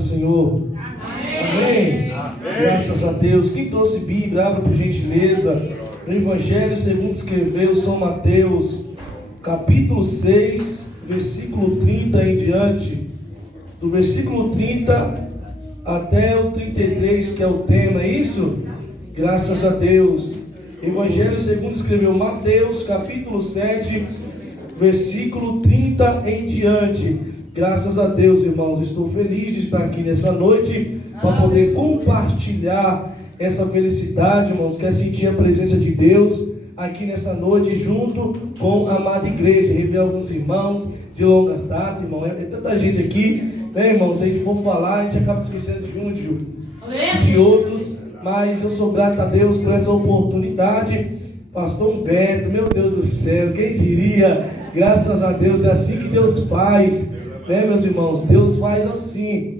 do Senhor? Amém. Graças a Deus. Quem trouxe Bíblia, abra por gentileza no Evangelho segundo escreveu São Mateus, capítulo 6, versículo 30 em diante. Do versículo 30 até o 33, que é o tema, é isso? Graças a Deus. Evangelho segundo escreveu Mateus, capítulo 7, versículo 30 em diante. Graças a Deus, irmãos, estou feliz de estar aqui nessa noite para poder compartilhar essa felicidade, irmãos, que é sentir a presença de Deus aqui nessa noite junto com a amada igreja. Rever alguns irmãos de longas datas, irmão, é tanta gente aqui, né, irmão? Se a gente for falar, a gente acaba esquecendo de um de outros, mas eu sou grato a Deus por essa oportunidade. Pastor Humberto, meu Deus do céu, quem diria? Graças a Deus, é assim que Deus faz, né, meus irmãos? Deus faz assim.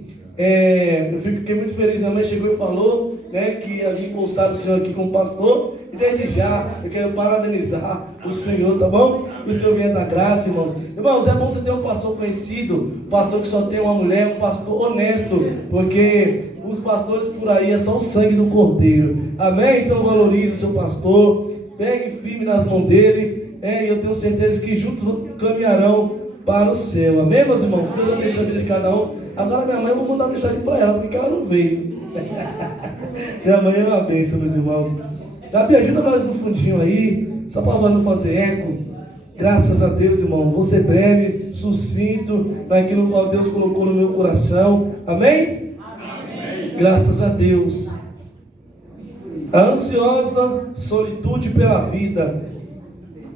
Eu fiquei muito feliz. Minha mãe chegou e falou, né, que havia impulsado o Senhor aqui como pastor. E desde já eu quero parabenizar o Senhor, tá bom? Que o Senhor venha dar graça, irmãos. Irmãos, é bom você ter um pastor conhecido, um pastor que só tem uma mulher, um pastor honesto, porque os pastores por aí é só o sangue do Cordeiro. Amém? Então valorize o seu pastor, pegue firme nas mãos dele, e eu tenho certeza que juntos caminharão para o céu. Amém, meus irmãos? Deus abençoe a vida de cada um. Agora minha mãe, eu vou mandar uma mensagem para ela, porque ela não veio. Minha mãe é uma bênção, meus irmãos. Gabi, ajuda nós no fundinho aí, só para não fazer eco. Graças a Deus, irmão. Vou ser breve, sucinto, naquilo que Deus colocou no meu coração. Amém? Amém. Graças a Deus. A ansiosa solitude pela vida.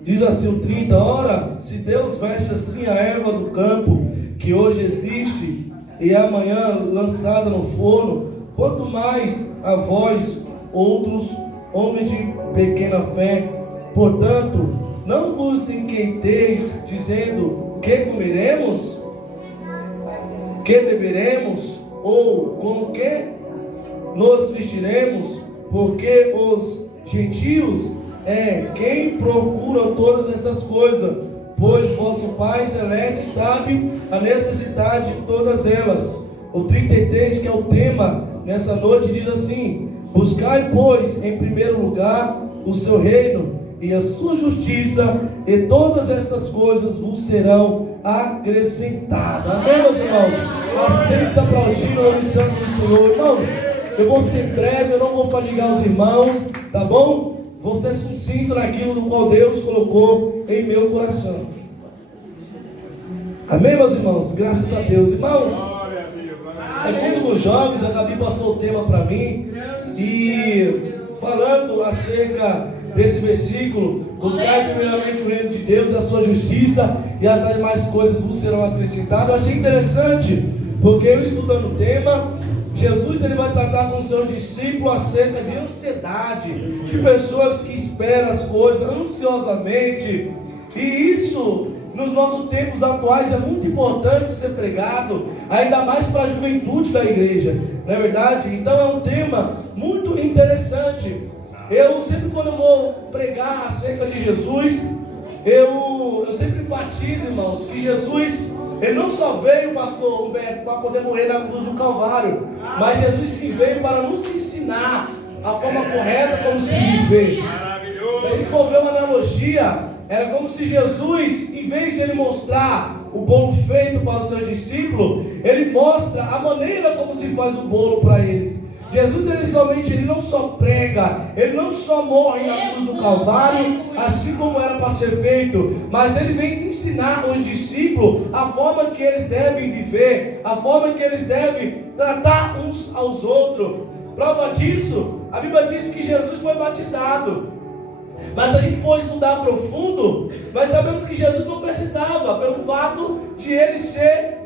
Diz assim o 30, ora, se Deus veste assim a erva do campo, que hoje existe, e é amanhã lançada no forno, quanto mais a vós, outros homens de pequena fé. Portanto, não vos inquieteis, dizendo, que comeremos? Que beberemos? Ou com que nos vestiremos? Porque os gentios quem procura todas estas coisas, pois vosso Pai Celeste sabe a necessidade de todas elas. O 33, que é o tema nessa noite, diz assim: buscai, pois, em primeiro lugar o seu reino e a sua justiça, e todas estas coisas vos serão acrescentadas. Amém, meus irmãos? Aceite aplaudindo o nome santo do Senhor. Irmãos, eu vou ser breve, eu não vou fadigar os irmãos, tá bom? Vou ser sucinto naquilo do qual Deus colocou em meu coração. Amém, meus irmãos? Graças a Deus. Irmãos, quando os jovens, a Gabi passou o tema para mim, e falando acerca desse versículo, buscar primeiramente o reino de Deus e a sua justiça, e as demais coisas vos serão acrescentadas. Eu achei interessante, porque eu estudando o tema, Jesus ele vai tratar com o seu discípulo acerca de ansiedade, de pessoas que esperam as coisas ansiosamente, e isso nos nossos tempos atuais é muito importante ser pregado, ainda mais para a juventude da igreja, não é verdade? Então é um tema muito interessante. Eu sempre, quando eu vou pregar acerca de Jesus, eu sempre enfatizo, irmãos, que Jesus, ele não só veio, pastor Humberto, para poder morrer na cruz do Calvário, mas Jesus sim veio para nos ensinar a forma correta como se viver. Se a gente for ver uma analogia, era como se Jesus, em vez de ele mostrar o bolo feito para o seu discípulo, ele mostra a maneira como se faz o bolo para eles. Jesus ele não só prega, ele não só morre na cruz do Calvário, assim como era para ser feito, mas ele vem ensinar aos discípulos a forma que eles devem viver, a forma que eles devem tratar uns aos outros. Prova disso, a Bíblia diz que Jesus foi batizado. Mas se a gente for estudar profundo, nós sabemos que Jesus não precisava, pelo fato de ele ser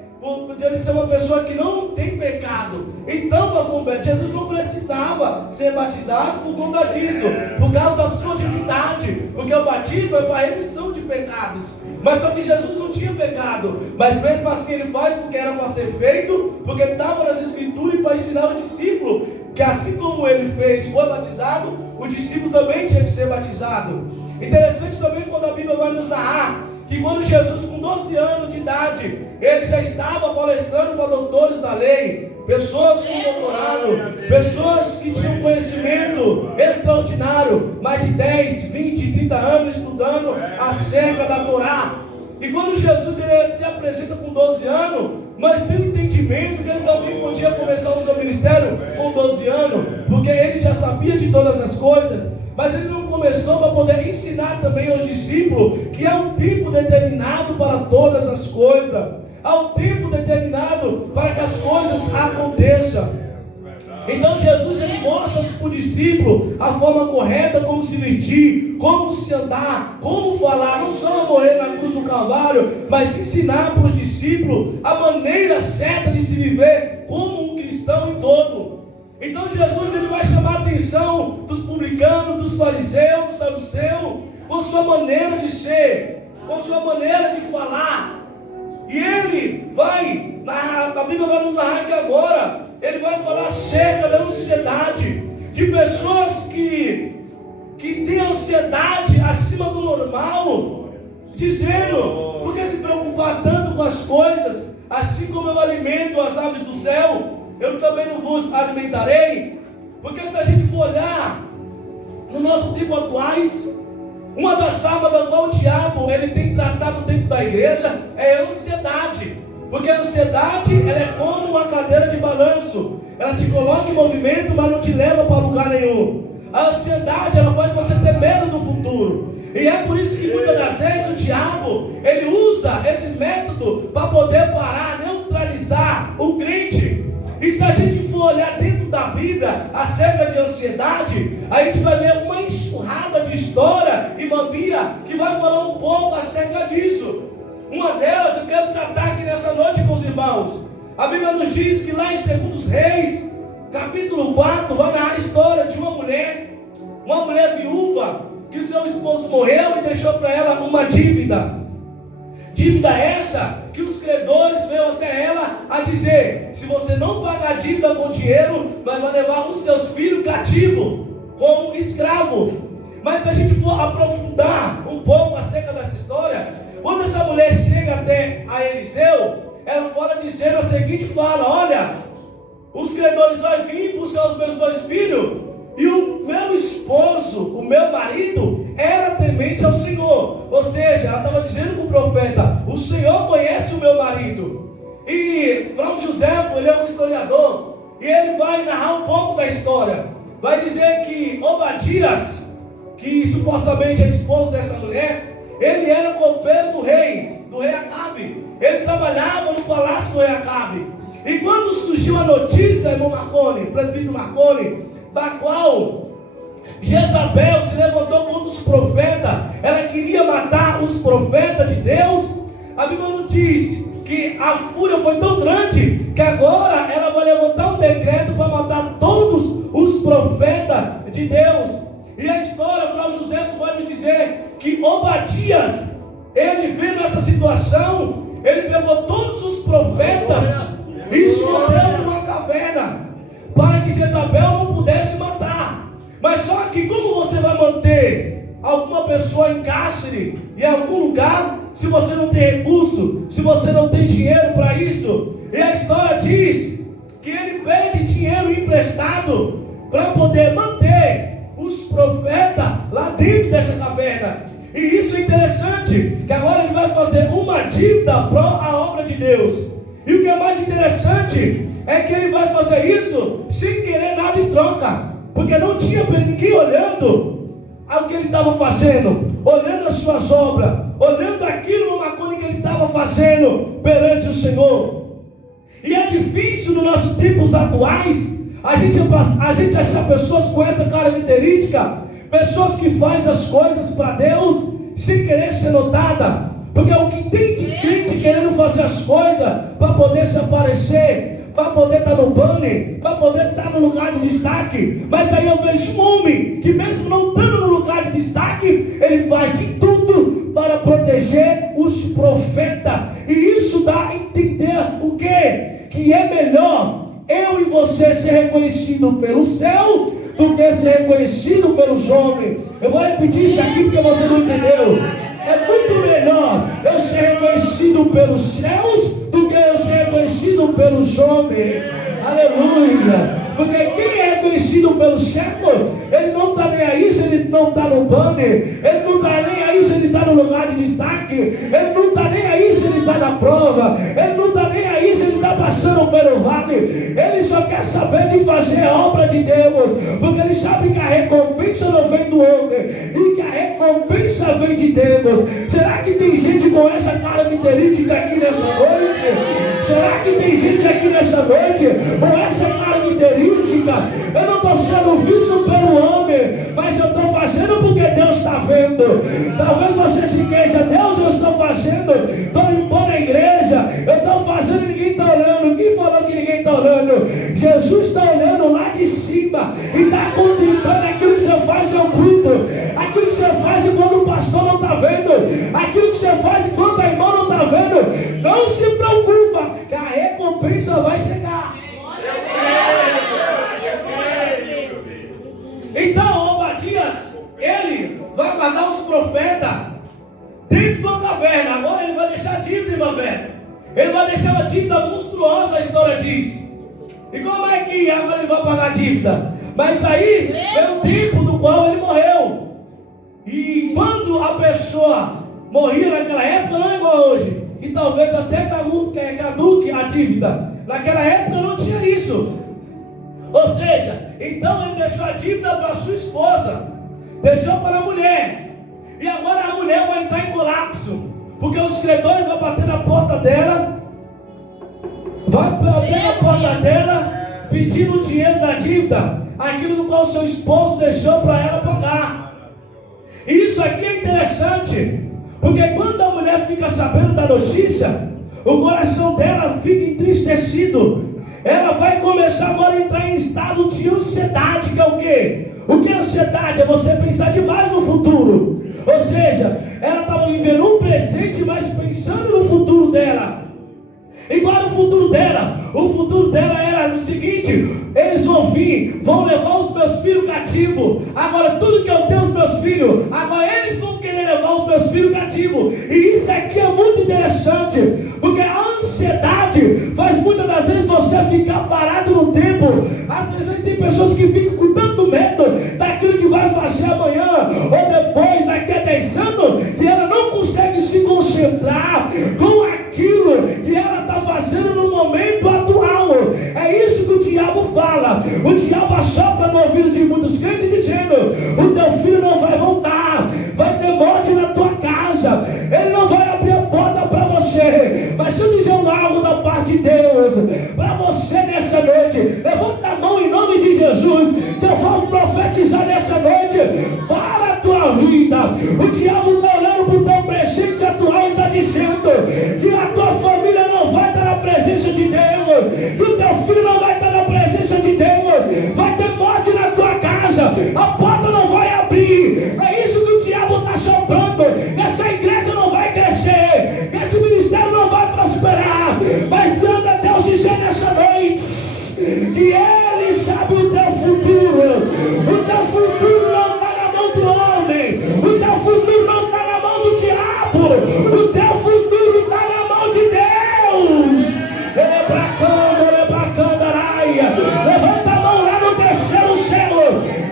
uma pessoa que não tem pecado. Então, pastor Humberto, Jesus não precisava ser batizado por conta disso, por causa da sua divindade, porque o batismo é para a remissão de pecados. Mas só que Jesus não tinha pecado, mas mesmo assim ele faz porque era para ser feito, porque estava nas escrituras, e para ensinar o discípulo que assim como ele fez, foi batizado, o discípulo também tinha que ser batizado. Interessante também quando a Bíblia vai nos narrar que quando Jesus, com 12 anos de idade, ele já estava palestrando para doutores da lei, pessoas com doutorado, pessoas que tinham conhecimento extraordinário, mais de 10, 20, 30 anos estudando acerca da Torá. E quando Jesus ele se apresenta com 12 anos, nós temos entendimento que ele também podia começar o seu ministério com 12 anos, porque ele já sabia de todas as coisas, mas ele não começou para poder ensinar também aos discípulos que há um tempo determinado para todas as coisas. Há um tempo determinado para que as coisas aconteçam. Então Jesus ele mostra para os discípulos a forma correta como se vestir, como se andar, como falar, não só morrer na cruz do Calvário, mas ensinar para os discípulos a maneira certa de se viver como um cristão em todo. Então Jesus ele vai chamar a atenção dos publicanos, dos fariseus, dos saduceus, com sua maneira de ser, com sua maneira de falar. E ele vai, a Bíblia vai nos narrar que agora, ele vai falar acerca da ansiedade, de pessoas que têm ansiedade acima do normal, dizendo, por que se preocupar tanto com as coisas, assim como eu alimento as aves do céu, eu também não vos alimentarei? Porque se a gente for olhar, no nosso tempo atuais, uma das armas da qual o diabo ele tem tratado dentro da igreja é a ansiedade. Porque a ansiedade ela é como uma cadeira de balanço. Ela te coloca em movimento, mas não te leva para lugar nenhum. A ansiedade ela faz você ter medo do futuro. E é por isso que muitas das vezes o diabo ele usa esse método para poder parar, neutralizar o crente. E se a gente for olhar dentro da Bíblia acerca de ansiedade, a gente vai ver uma enxurrada de história e mambia que vai falar um pouco acerca disso. Uma delas eu quero tratar aqui nessa noite com os irmãos. A Bíblia nos diz que lá em 2 Reis, capítulo 4, vai narrar a história de uma mulher viúva, que seu esposo morreu e deixou para ela uma dívida. Dívida essa que os credores veio até ela a dizer: se você não pagar a dívida com dinheiro, vai levar os seus filhos cativos como escravo. Mas se a gente for aprofundar um pouco acerca dessa história, quando essa mulher chega até a Eliseu, ela fala dizendo a seguinte fala: olha, os credores vão vir buscar os meus 2 filhos, e o meu esposo, o meu marido, era temente ao Senhor. Ou seja, ela estava dizendo para o profeta: o Senhor conhece o meu marido. E Flávio José, ele é um historiador, e ele vai narrar um pouco da história. Vai dizer que Obadias, que supostamente é esposo dessa mulher, ele era copeiro do rei Acabe. Ele trabalhava no palácio do rei Acabe. E quando surgiu a notícia, irmão Marconi, presbítero Marconi, da qual Jezabel se levantou contra os profetas, ela queria matar os profetas de Deus, a Bíblia nos diz que a fúria foi tão grande que agora ela vai levantar um decreto para matar todos os profetas de Deus. E a história, Flávio José vai nos dizer que Obadias, ele vendo essa situação, ele pegou todos os profetas e escondeu numa caverna, para que Jezabel não pudesse matar. Mas só que como você vai manter alguma pessoa em cárcere, em algum lugar, se você não tem recurso, se você não tem dinheiro para isso? E a história diz que ele pede dinheiro emprestado para poder manter os profetas lá dentro dessa caverna. E isso é interessante, que agora ele vai fazer uma dívida para a obra de Deus. E o que é mais interessante é que ele vai fazer isso sem querer nada em troca, porque não tinha ninguém olhando ao que ele estava fazendo, olhando as suas obras, olhando aquilo no que ele estava fazendo perante o Senhor. E é difícil nos nossos tempos atuais a gente achar pessoas com essa característica, pessoas que fazem as coisas para Deus sem querer ser notada. Porque o que tem de crente querendo fazer as coisas para poder se aparecer, para poder estar no banner, para poder estar no lugar de destaque. Mas aí eu vejo um homem que mesmo não estando no lugar de destaque, ele faz de tudo para proteger os profetas. E isso dá a entender o quê? Que é melhor eu e você ser reconhecido pelo céu do que ser reconhecido pelos homens. Eu vou repetir isso aqui porque você não entendeu. É muito melhor eu ser reconhecido pelos céus do que eu ser reconhecido pelos homens. Aleluia. Porque quem é conhecido pelo século, ele não está nem aí se ele não está no banner, ele não está nem aí se ele está no lugar de destaque, ele não está nem aí se ele está na prova, ele não está nem aí se ele está passando pelo vale, ele só quer saber de fazer a obra de Deus, porque ele sabe que a recompensa não vem do homem, e que a recompensa vem de Deus. Será que tem gente com essa característica aqui nessa noite? Será que tem gente aqui nessa noite com essa característica? Eu não estou sendo visto pelo homem, mas eu estou fazendo porque Deus está vendo. Talvez você se queixa: Deus, eu estou fazendo, estou limpando a igreja, eu estou fazendo e ninguém está olhando. Quem falou que ninguém está olhando? Jesus está olhando lá de cima e está contemplando aquilo que você faz em oculto, aquilo que você faz quando o pastor não está vendo, aquilo que você faz quando a irmã não está vendo. Não se preocupa, que a recompensa vai chegar. Então Obadias, ele vai guardar os profetas dentro de uma caverna. Agora ele vai deixar dívida em Babel. Ele vai deixar uma dívida monstruosa, a história diz. E como é que agora ele vai pagar a dívida? Mas aí é o tempo do qual ele morreu. E quando a pessoa morria naquela época, não é igual hoje, e talvez até caduque a dívida. Naquela época não tinha isso. Ou seja, então ele deixou a dívida para sua esposa, deixou para a mulher, e agora a mulher vai entrar em colapso, porque os credores vão bater na porta dela, pedindo o dinheiro da dívida, aquilo no qual seu esposo deixou para ela pagar. E isso aqui é interessante, porque quando a mulher fica sabendo da notícia, o coração dela fica entristecido. Ela vai começar agora a entrar em estado de ansiedade, que é o quê? O que é ansiedade? É você pensar demais no futuro. Ou seja, ela estava vivendo um presente, mas pensando no futuro dela. E qual era o futuro dela? O futuro dela era o seguinte: eles vão vir, vão levar os meus filhos cativos. Agora tudo que eu tenho os meus filhos, agora eles vão querer levar os meus filhos cativos. E isso aqui é muito interessante, porque a ansiedade faz muitas das vezes você ficar parado no tempo. Às vezes tem pessoas que ficam com tanto medo daquilo que vai fazer amanhã ou depois, daqui a 10 anos, e ela não consegue se concentrar com aquilo que ela está fazendo no momento atual. É isso que o diabo fala. O diabo assopra no ouvido de muitos crentes dizendo: o teu filho não vai voltar, vai ter morte na tua casa, ele não vai abrir a porta para você. Mas se eu dizer algo da parte de Deus para você nessa noite, levanta a mão em nome de Jesus, que eu vou profetizar nessa noite para a tua vida. O diabo está olhando para o teu presente atual e está dizendo que a tua família não vai estar na presença de Deus, que o teu filho não vai estar na presença de Deus, vai ter morte na tua casa, a porta não vai abrir. É isso que o diabo está soprando. Essa igreja não vai crescer, esse ministério não vai prosperar. Mas anda Deus dizendo nessa noite que Ele sabe o teu futuro. O teu futuro não está na mão do homem, o teu futuro não está na mão do diabo, o teu futuro está na mão de Deus. Ele é pra candaraia. Levanta a mão lá no terceiro céu,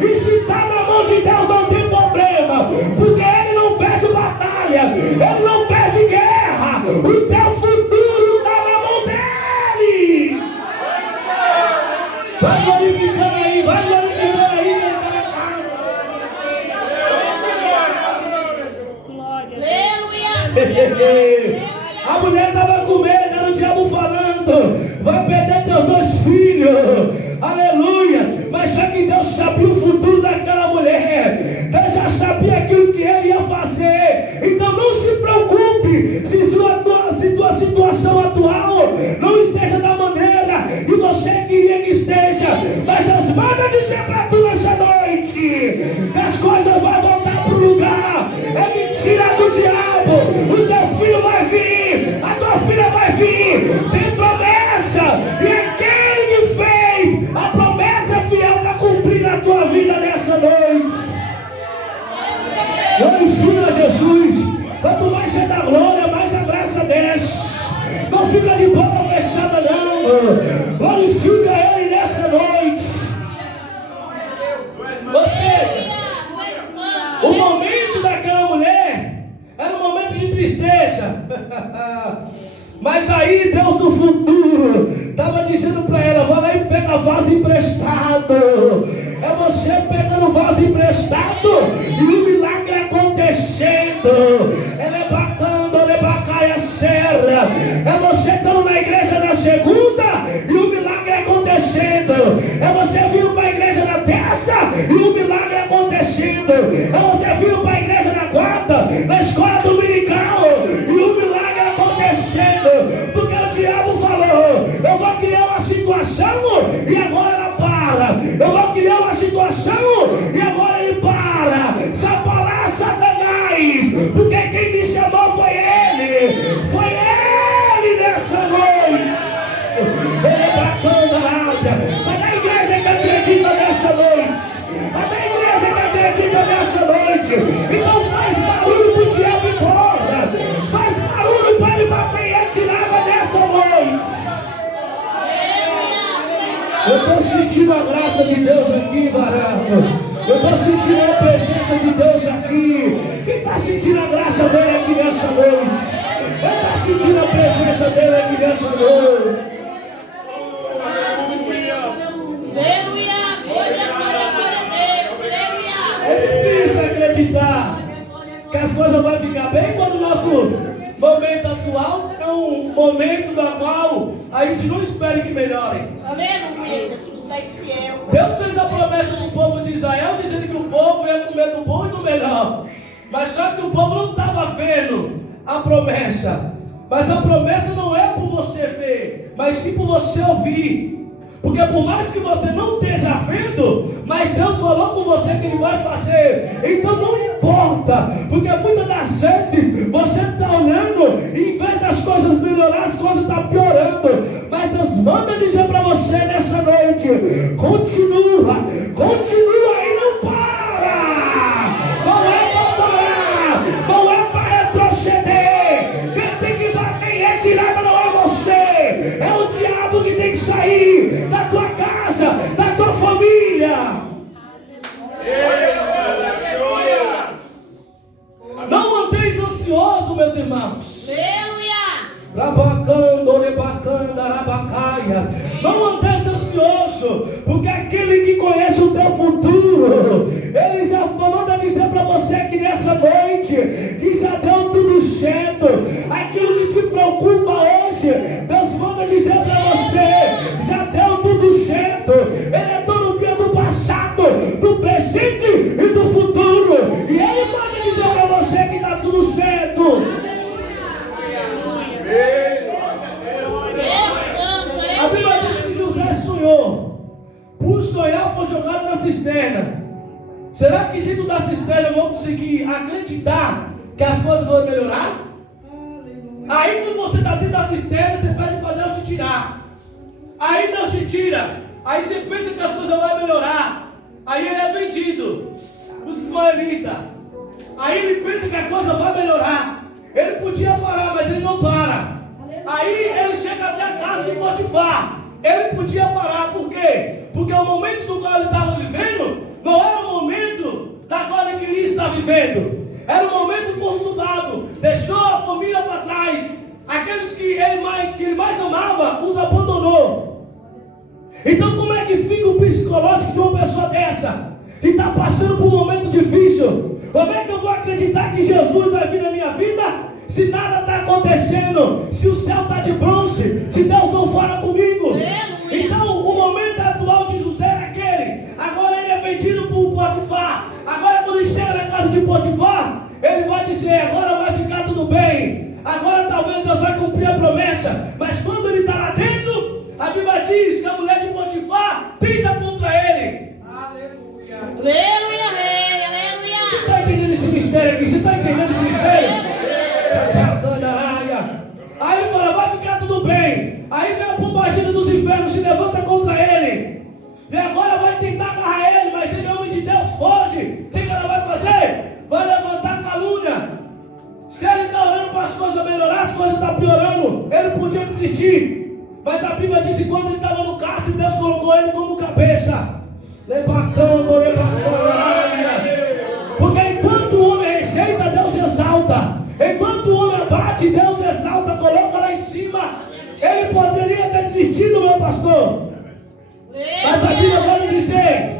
e se está na mão de Deus não tem problema, porque Ele não perde batalha, Ele não perde guerra. O teu futuro está na mão dEle. Vai glorificando aí, vai glorificando aí. A mulher estava com medo, era o diabo falando: vai perder teus 2 filhos, aleluia. Mas só que Deus sabia o futuro daquela mulher, Deus já sabia aquilo que Ele ia fazer. Então não se preocupe se tua situação atual não esteja da maneira que você queria que esteja, mas Deus manda dizer para tu nessa noite que as coisas vão voltar para o lugar. É mentira do diabo. O teu filho vai vir, a tua filha vai vir, tem promessa, e aquele que fez a promessa é fiel para cumprir na tua vida nessa noite. Glorifica Jesus. Quanto mais você dá glória, mais a graça desce. Não fica de boca fechada não. Glorifica Ele nessa noite. Ou seja, o momento daquela mulher era um momento de tristeza. Mas aí Deus do futuro estava dizendo para ela: vai lá e pega vaso emprestado. É você pegando vaso emprestado e o milagre acontecendo. Ela é bacana, ela é bacaia serra. É você estando na igreja na segunda e o milagre acontecendo. É você vindo para a igreja na terça e o milagre acontecendo. É você vindo para a igreja na quarta, na escola dominical e o milagre acontecendo. Porque o diabo falou: eu vou criar uma situação e agora ela para. Eu vou criar uma situação e agora ele para. Sapalar Satanás, porque quem me chamou foi ele. Foi ele nessa noite. Ele é bacana, área. Mas a igreja que acredita nessa noite. Mas a igreja que acredita nessa noite. Então faz barulho pro diabo embora. Faz barulho para ele bater e atirar nessa noite. Eu estou sentindo a graça de Deus aqui, varão. Eu estou sentindo a presença de Deus aqui. Quem está sentindo a graça dele aqui nessa noite? Quem está sentindo a presença dele aqui nessa noite? É difícil acreditar que as coisas vão ficar bem quando o nosso momento atual é um momento no qual a gente não espera que melhore. Aleluia, Jesus está fiel. Deus fez a promessa para o povo de Israel, dizendo que o povo ia comer do bom e do melhor. Mas só que o povo não estava vendo a promessa. Mas a promessa não é por você ver, mas sim por você ouvir. Porque por mais que você não esteja vendo, mas Deus falou com você que Ele vai fazer. Então não importa, porque muitas das vezes você está olhando e em vez das coisas melhorar, as coisas estão piorando. Mas Deus manda dizer para você nessa noite: continua e não para. Não é para parar, não é para retroceder. Quem tem que bater e retirar não é você, é o diabo que tem que sair da tua casa, da tua família. Não mantenha ansioso, meus irmãos. Não mantenha ansioso, porque aquele que conhece o teu futuro, ele já manda dizer para você que nessa noite, que já deu tudo certo. Aquilo que te preocupa hoje, Deus manda dizer para você: já deu tudo certo. Ele é dono do passado, do presente e do futuro. E Ele manda dizer para você que está tudo certo. A Bíblia diz que José sonhou. Por sonhar foi jogado na cisterna. Será que dentro da cisterna eu vou conseguir acreditar que as coisas vão melhorar? Aí quando você está dentro da cisterna, você pede para Deus te tirar. Aí Deus te tira. Aí você pensa que as coisas vão melhorar. Aí ele é vendido, os ismaelitas. Aí ele pensa que a coisa vai melhorar. Ele podia parar, mas ele não para. Aí ele chega até a casa de Potifar. Ele podia parar, por quê? Porque o momento do qual ele estava vivendo não era o momento da qual ele queria estar vivendo. Era um momento conturbado. Deixou a família para trás. Aqueles que ele mais amava, os abandonou. Então como é que fica o psicológico de uma pessoa dessa, que está passando por um momento difícil? Como é que eu vou acreditar que Jesus vai vir na minha vida, se nada está acontecendo, se o céu está de bronze, se Deus não fala comigo? Então o momento atual de José era aquele. Agora ele é vendido por Potifar. Agora quando ele chega na casa de Potifar, ele vai dizer: agora vai ficar tudo bem, agora talvez Deus vai cumprir a promessa. Mas quando ele está lá dentro, a Bíblia diz que a mulher de Potifar tenta contra ele. Aleluia. Aleluia, rei, aleluia. Você está entendendo esse mistério aqui? Você está entendendo esse mistério? Aí ele fala: vai ficar tudo bem. Aí vem a pombagira dos infernos, se levanta contra ele. E agora vai tentar agarrar ele, mas ele é homem de Deus, foge. O que ela vai fazer? Vai levantar calúnia. Se ele está orando para as coisas melhorar, as coisas estão piorando. Ele podia desistir. Mas a Bíblia diz que quando ele estava no face, Deus colocou ele como cabeça. Levantando. Porque enquanto o homem rejeita, Deus exalta. Enquanto o homem abate, Deus exalta, coloca lá em cima. Ele poderia ter desistido, meu pastor. Mas a Bíblia vai dizer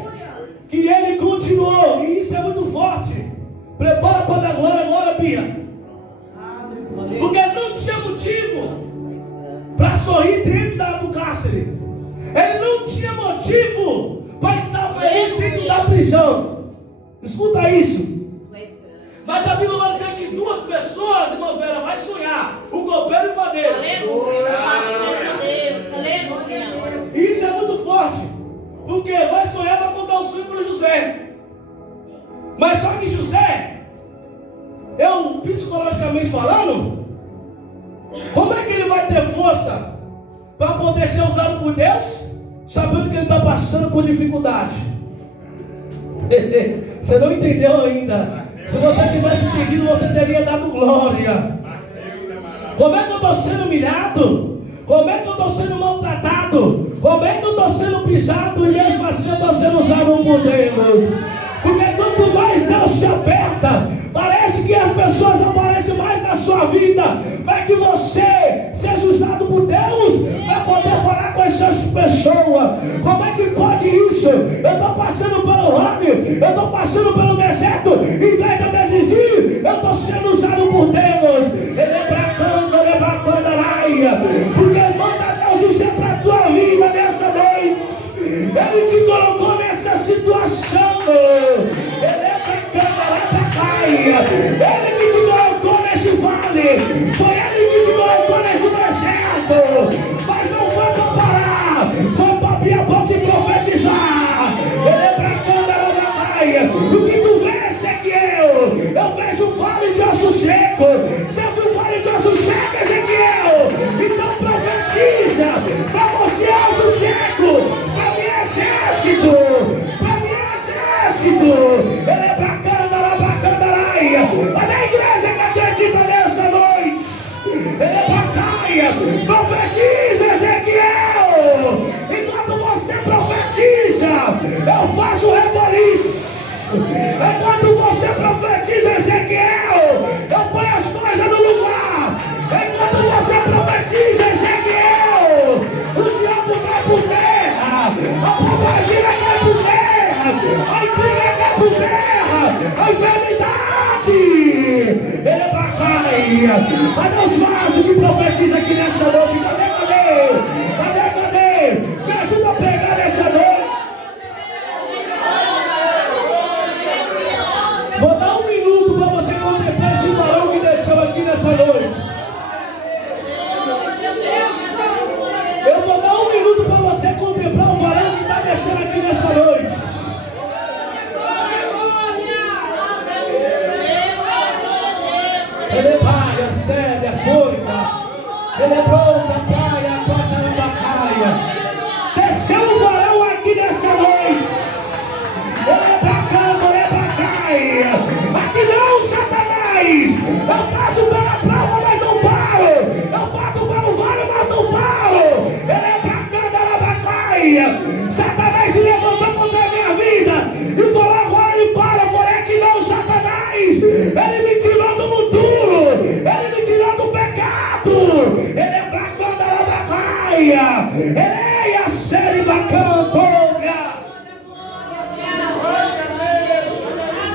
que ele continuou. E isso é muito forte. Prepara para dar glória agora, Bia. Porque não tinha motivo para sorrir dentro do cárcere. Ele não tinha motivo para estar feliz dentro da prisão. Escuta isso. Mas a Bíblia vai dizer que duas pessoas, irmã Vera, vai sonhar: o copeiro e o padeiro. Aleluia. Deus. Aleluia. Isso é muito forte. Porque vai sonhar, vai contar o sonho para José. Mas só que José, eu psicologicamente falando, como é que ele vai ter força para poder ser usado por Deus, sabendo que ele está passando por dificuldade? Você não entendeu ainda. Se você tivesse entendido, você teria dado glória. Como é que eu estou sendo humilhado? Como é que eu estou sendo maltratado? Como é que eu estou sendo pisado e mesmo assim eu estou sendo usado por Deus? Porque quanto mais Deus se aperta, parece que as pessoas aparecem mais na sua vida, para que você seja usado por Deus, para poder falar com essas pessoas. Como é que pode isso? Eu estou passando pelo vale, eu estou passando pelo deserto, em vez de eu desistir, eu estou sendo usado por Deus. Ele é bacana, raia, porque manda Deus dizer para a tua vida nessa noite. Ele te colocou nessa situação. Ele é bacana, ele que te colocou nesse vale. Foi ele que te colocou nesse deserto. Mas não foi para parar, foi para abrir a boca e profetizar. Ele é bacana, o que tu vê, Ezequiel? Eu vejo um vale de osso seco. Você viu um vale de osso seco, Ezequiel? Então profetiza para você, osso seco, para minha exército, para minha exército. Ele é bacana, raia. Olha a igreja que acredita nessa noite. Ele é bacana, profetiza, Ezequiel. Enquanto você profetiza, eu faço reboliço. Enquanto você profetiza, Ezequiel, eu ponho as coisas no lugar. Enquanto você profetiza, Ezequiel, o diabo vai por terra, a pombagira vai por terra, a intriga vai por terra, a enfermidade. Ele é bacana. Mas Deus faz o que profetiza aqui nessa noite. Cadê? Me ajuda a pregar nessa noite. Vou dar 1 minuto para você contemplar esse varão que desceu aqui nessa noite. Eu vou dar 1 minuto para você contemplar o varão que está descendo aqui nessa noite. Ele é paia, séria, porca. Ele é pronta, paia, paia. Desceu um varão aqui nessa noite. Ele é bacaia. Aqui não, Satanás. Eu passo pela prova, mas não paro. Eu passo pelo vale, mas não paro. Ele é bacaia. Satanás se levantou contra a minha vida e falou: agora ele para, porém que não, Satanás. Ele me tirou do futuro. Ele me tirou do pecado. Ele é bacaia. Ele é a série bacana.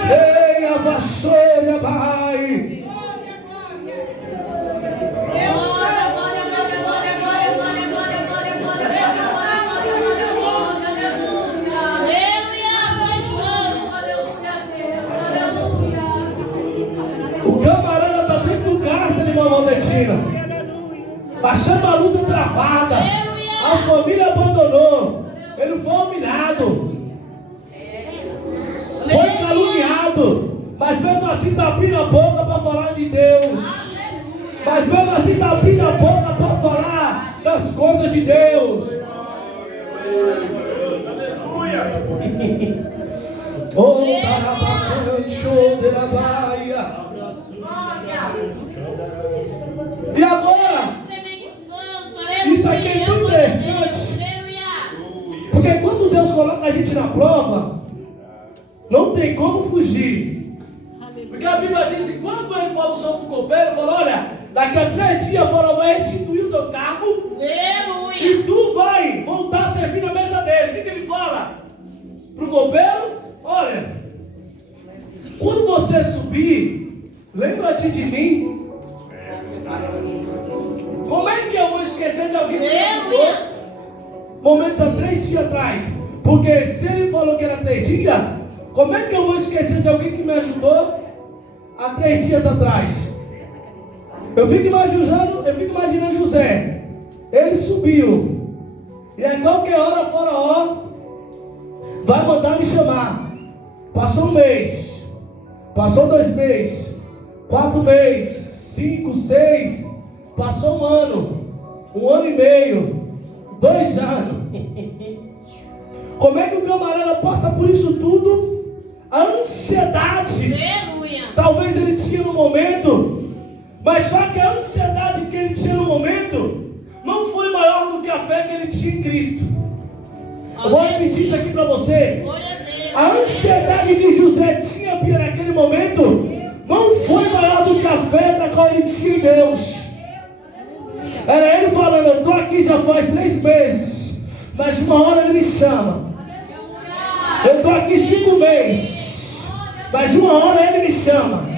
Ei, a vassoura vai. O camarada está dentro do cárcere, irmã Valdentina, passando a luta travada. A família abandonou. Ele foi humilhado, foi caluniado, mas mesmo assim está abrindo a boca para falar de Deus. Mas mesmo assim está abrindo a boca para falar das coisas de Deus. Oh, e agora, isso aqui é tão interessante, Porque quando Deus coloca a gente na prova, não tem como fugir. Porque a Bíblia diz que quando ele falou sobre o copeiro, ele falou: olha, daqui a 3 dias eu vou restituir o teu cargo. Aleluia. E tu vai voltar a servir na mesa dele. O que ele fala para o copeiro? Olha, quando você subir, lembra-te de mim. Como é que eu vou esquecer de alguém que me ajudou momentos há 3 dias atrás? Porque se ele falou que era 3 dias, como é que eu vou esquecer de alguém que me ajudou há 3 dias atrás? Eu fico imaginando José. Ele subiu. E a qualquer hora Faraó vai mandar me chamar. Passou 1 mês. Passou 2 meses. 4 meses. 5, 6. Passou 1 ano. 1 ano e meio. 2 anos. Como é que o camarada passa por isso tudo? A ansiedade. Aleluia. Talvez ele tinha no momento. Mas só que a ansiedade que ele tinha no momento não foi maior do que a fé que ele tinha em Cristo. Eu vou repetir isso aqui para você. Glória a Deus. A ansiedade que José tinha naquele momento não foi maior do que a fé da qual ele tinha em Deus. Era ele falando: eu estou aqui já faz 3 meses, mas uma hora ele me chama. Eu estou aqui 5 meses, mas uma hora ele me chama.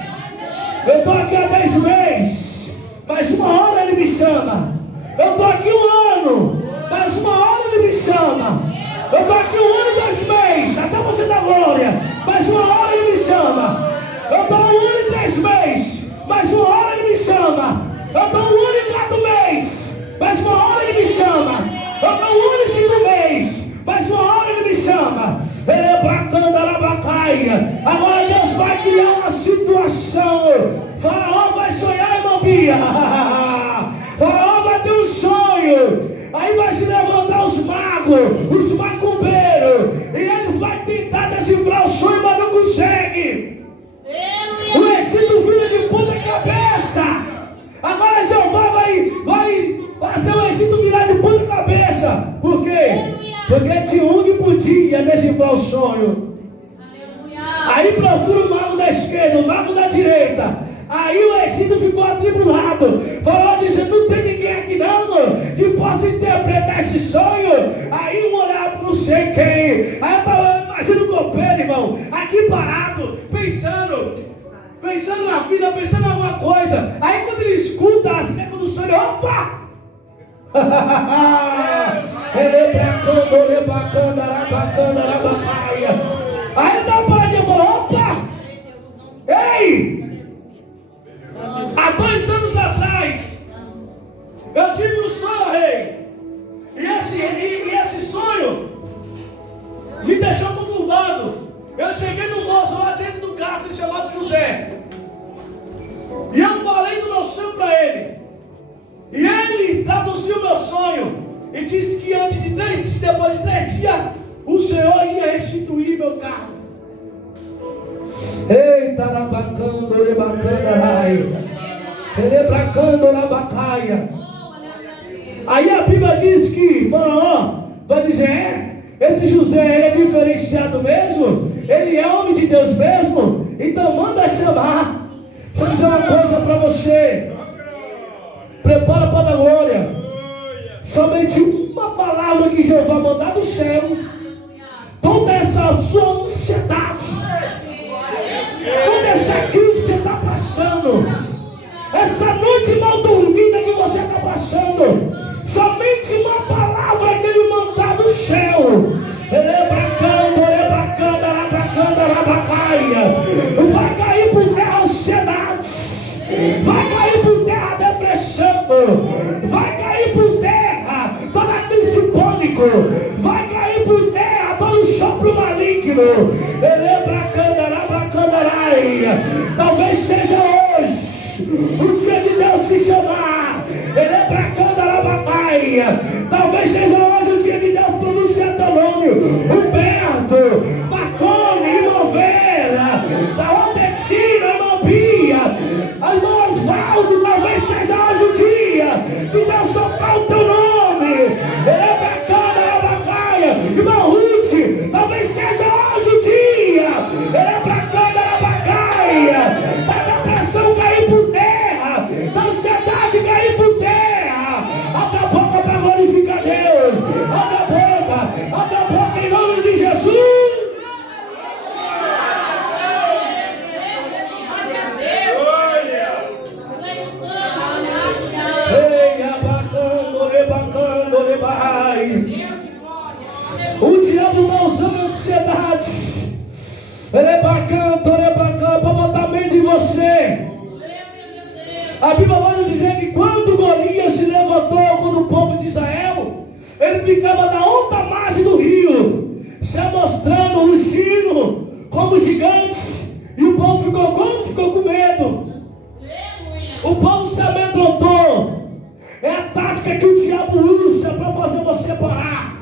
Eu estou aqui há 10 meses, mas uma hora ele me chama. Eu estou aqui 1 ano, mas uma hora ele me chama. Eu estou aqui 1 ano e 2 meses, até você dar glória, mas uma hora ele me chama. Eu estou 1 ano e 3 meses, mas uma hora ele me chama. Eu estou 1 ano e 4 meses, mas uma hora ele me chama. Eu estou 1 ano e 5 meses, mas uma hora ele me chama. Ele é bracando a labacaia. Agora Deus vai criar uma situação. Faraó vai sonhar, irmão Bia. Faraó vai ter um sonho. Aí vai se levantar os magos, os macumbeiros, e eles vão tentar decifrar o sonho, mas não conseguem. O Egito vira de ponta cabeça. Agora Jeová vai fazer o Egito virar de ponta cabeça. Por quê? Porque tinha um que podia decifrar o sonho. Aí procura o mago da esquerda, o mago da direita. Aí o Egito ficou atribulado. Falou, dizendo: não tem ninguém aqui não que possa interpretar esse sonho. Aí um olhava para não sei quem. Aí eu estava imaginando o copeiro, irmão, aqui parado, pensando na vida, pensando em alguma coisa. Aí quando ele escuta a seca do sonho, opa! Aí dá uma paradinha e falou: opa! Ei! Há 2 anos atrás eu tive um sonho, rei. E esse sonho me deixou conturbado. Eu cheguei no moço lá dentro do cárcere chamado José. E eu falei do meu sonho para ele. E ele traduziu o meu sonho e disse que depois de 3 dias, o Senhor ia restituir meu carro. Eita, rabacando, rebacanda, raia. Elebracando, rabacaia. Aí a Bíblia diz que Faraó vai dizer: esse José, ele é diferenciado mesmo? Ele é homem de Deus mesmo? Então manda chamar. Vou dizer uma coisa para você. Prepara para a glória. Somente uma palavra que Jeová mandar do céu, toda essa sua ansiedade, toda essa crise que está passando, essa noite mal dormida que você está passando, somente uma palavra que ele mandar do céu, vai cair por terra a ansiedade, vai cair por terra a depressão, vai cair por terra toda a crise pânico, vai cair por terra todo sopro maligno. Talvez seja hoje o dia de Deus se chamar. Talvez seja hoje o dia de Deus pronunciar teu nome. Humberto, Marconi, Imoveira, da Odetino, irmão Bia, irmão Osvaldo. Talvez seja hoje o dia de Deus soltar o teu nome. Irmão Ruth, talvez seja hoje o dia. Ele é pra cada, era pra caia. Da depressão cair por terra. Da ansiedade cair por terra. Abre a boca para glorificar Deus. Abre a boca em nome de Jesus. O diabo está usando a ansiedade. Ele é bacana para botar medo em você. A Bíblia vai nos dizer que quando Golias se levantou contra o povo de Israel, ele ficava na outra margem do rio, se mostrando, rugindo como gigantes. E o povo ficou como? Ficou com medo. O povo se amedrontou. É a tática que o diabo usa para fazer você parar.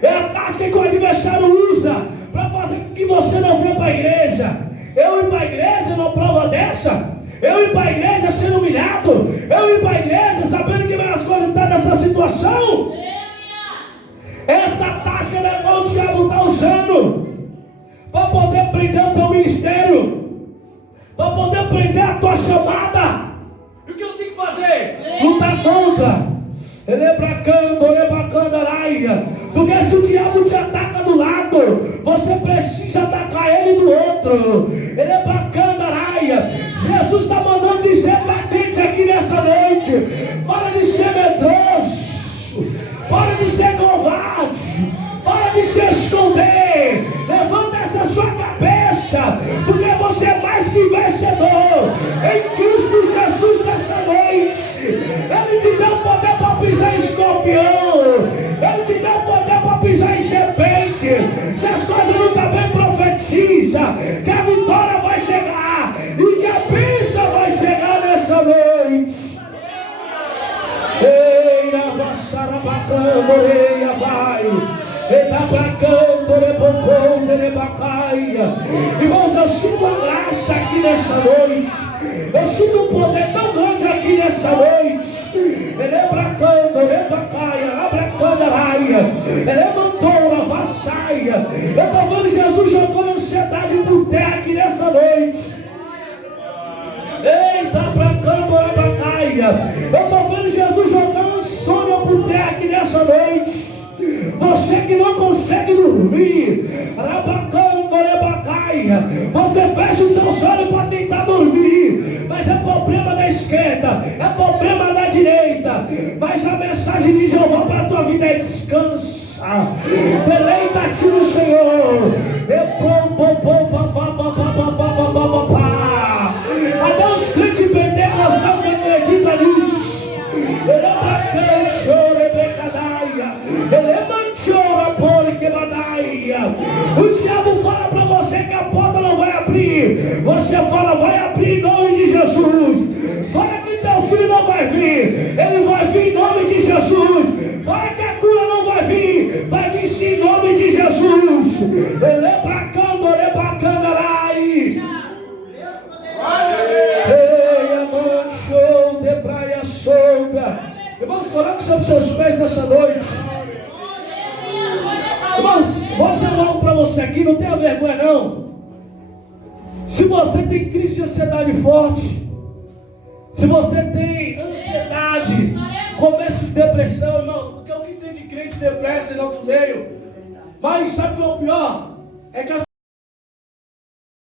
É a tática que o adversário usa para fazer com que você não venha para a igreja. Eu ir para a igreja numa prova dessa, eu ir para a igreja sendo humilhado, eu ir para a igreja sabendo que minhas coisas estão nessa situação. Essa tática é qual o diabo está usando para poder prender o teu ministério, para poder prender a tua chamada. E o que eu tenho que fazer? Lutar contra. Ele é bacana, raia. Porque se o diabo te ataca do lado, você precisa atacar ele do outro. Ele é bacana, raia. Jesus está mandando dizer para gente aqui nessa noite: para de ser medroso, para de ser covarde, para de se esconder. Levanta essa sua cabeça, porque você é mais que vencedor em Cristo Jesus nessa noite. Ele te deu poder para pisar em escorpião, ele te deu poder para pisar em serpente. Se as coisas não estão bem, profetiza que a vitória vai chegar e que a bênção vai chegar nessa noite. Ei, abaixarabacando, ei, abai. Irmãos, eu sinto a graça aqui nessa noite. Eu sinto um poder tão grande aqui nessa noite. Ele é bracando, ele é bacaia, abracando raia. Ele é mantora, vassaia. Eu estou vendo Jesus jogando ansiedade por terra aqui nessa noite. Eita, bracando, abracaia. Eu estou vendo Jesus jogando insônia por terra aqui nessa noite. Você que não consegue dormir, você fecha os seus olhos para tentar dormir, mas é problema da esquerda, é problema da direita. Mas a mensagem de Jeová para a tua vida é: descansa, deleita-te no Senhor. Até os crentes pentecostais que acreditam nisso. Ele é bacana, chora, é becadaia. Ele é manchora, porque badaia. O diabo fala para você que a porta não vai abrir. Você fala: vai abrir em nome de Jesus. Fala que teu filho não vai vir. Ele vai vir em nome de Jesus. Fala que a cura não vai vir. Vai vir sim em nome de Jesus. Ele é bacana, rai. Ei, amor, show de praia solta. Irmãos, coloque sobre seus pés nessa noite. Irmãos, vou dizer algo para você aqui, não tenha vergonha não. Se você tem crise de ansiedade forte, se você tem ansiedade, começo de depressão, irmãos, porque o que tem de crente depressa e não leio. Mas sabe o que é o pior? É que